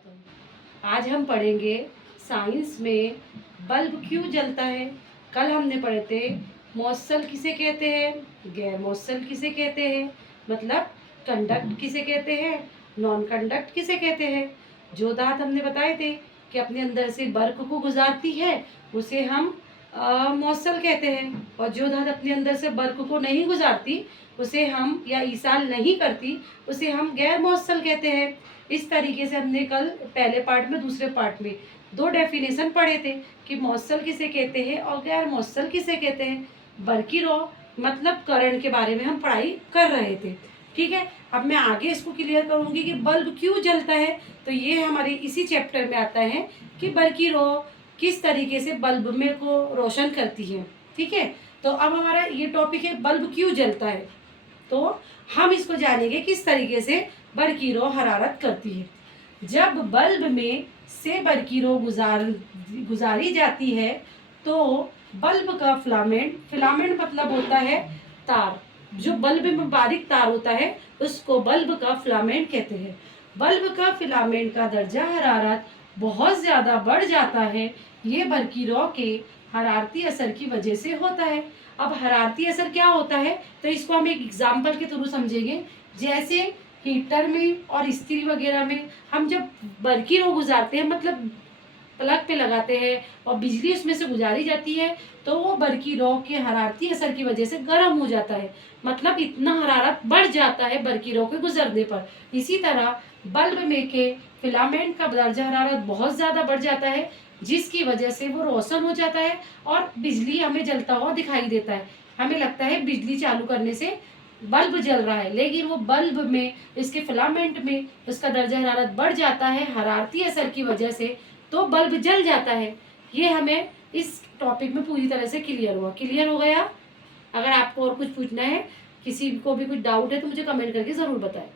आज हम पढ़ेंगे साइंस में बल्ब क्यों जलता है। कल हमने पढ़े थे मौसल किसे कहते हैं, गैर मौसल किसे कहते हैं, मतलब कंडक्ट किसे कहते हैं, नॉन कंडक्ट किसे कहते हैं। जो धात हमने बताए थे कि अपने अंदर से बर्क को गुजारती है उसे हम मौसल कहते हैं, और जो धात अपने अंदर से बर्क को नहीं गुजारती उसे हम या ईसाल नहीं करती उसे हम गैर मौसल कहते हैं। इस तरीके से हमने कल पहले पार्ट में दूसरे पार्ट में दो डेफिनेशन पढ़े थे कि मौसल किसे कहते हैं और गैर मौसल किसे कहते हैं। बर्की रॉ मतलब करंट के बारे में हम पढ़ाई कर रहे थे। ठीक है, अब मैं आगे इसको क्लियर करूंगी कि बल्ब क्यों जलता है। तो ये हमारे इसी चैप्टर में आता है कि बर्की रॉ किस तरीके से बल्ब में को रोशन करती है। ठीक है, तो अब हमारा ये टॉपिक है बल्ब क्यों जलता है। तो हम इसको जानेंगे किस तरीके से बर्की रॉ हरारत करती है। जब बल्ब में से बर्की रॉ गुजारी जाती है तो बल्ब का फिलामेंट मतलब होता है तार, जो बल्ब में बारीक तार होता है उसको बल्ब का फिलामेंट कहते हैं। बल्ब का फिलामेंट का दर्जा हरारत बहुत ज़्यादा बढ़ जाता है। ये बर्की रॉ के हरारती असर की वजह से होता है। अब हरारती असर क्या होता है तो इसको हम एक एग्जाम्पल के थ्रू समझेंगे। जैसे हीटर में और इस्त्री वगैरह में हम जब बर्की रॉ गुजारते हैं, मतलब प्लग पे लगाते हैं और बिजली उसमें से गुजारी जाती है, तो वो बर्की रॉ के हरारती असर की वजह से गर्म हो जाता है, मतलब इतना हरारत बढ़ जाता है बर्की रॉ के गुजरने पर। इसी तरह बल्ब में के फिलामेंट का दर्जा हरारत बहुत ज़्यादा बढ़ जाता है, जिसकी वजह से वो रोशन हो जाता है और बिजली हमें जलता हुआ दिखाई देता है। हमें लगता है बिजली चालू करने से बल्ब जल रहा है, लेकिन वो बल्ब में इसके फिलामेंट में उसका दर्जा हरारत बढ़ जाता है हरारती असर की वजह से, तो बल्ब जल जाता है। ये हमें इस टॉपिक में पूरी तरह से क्लियर हो गया। अगर आपको और कुछ पूछना है, किसी को भी कुछ डाउट है तो मुझे कमेंट करके ज़रूर बताएं।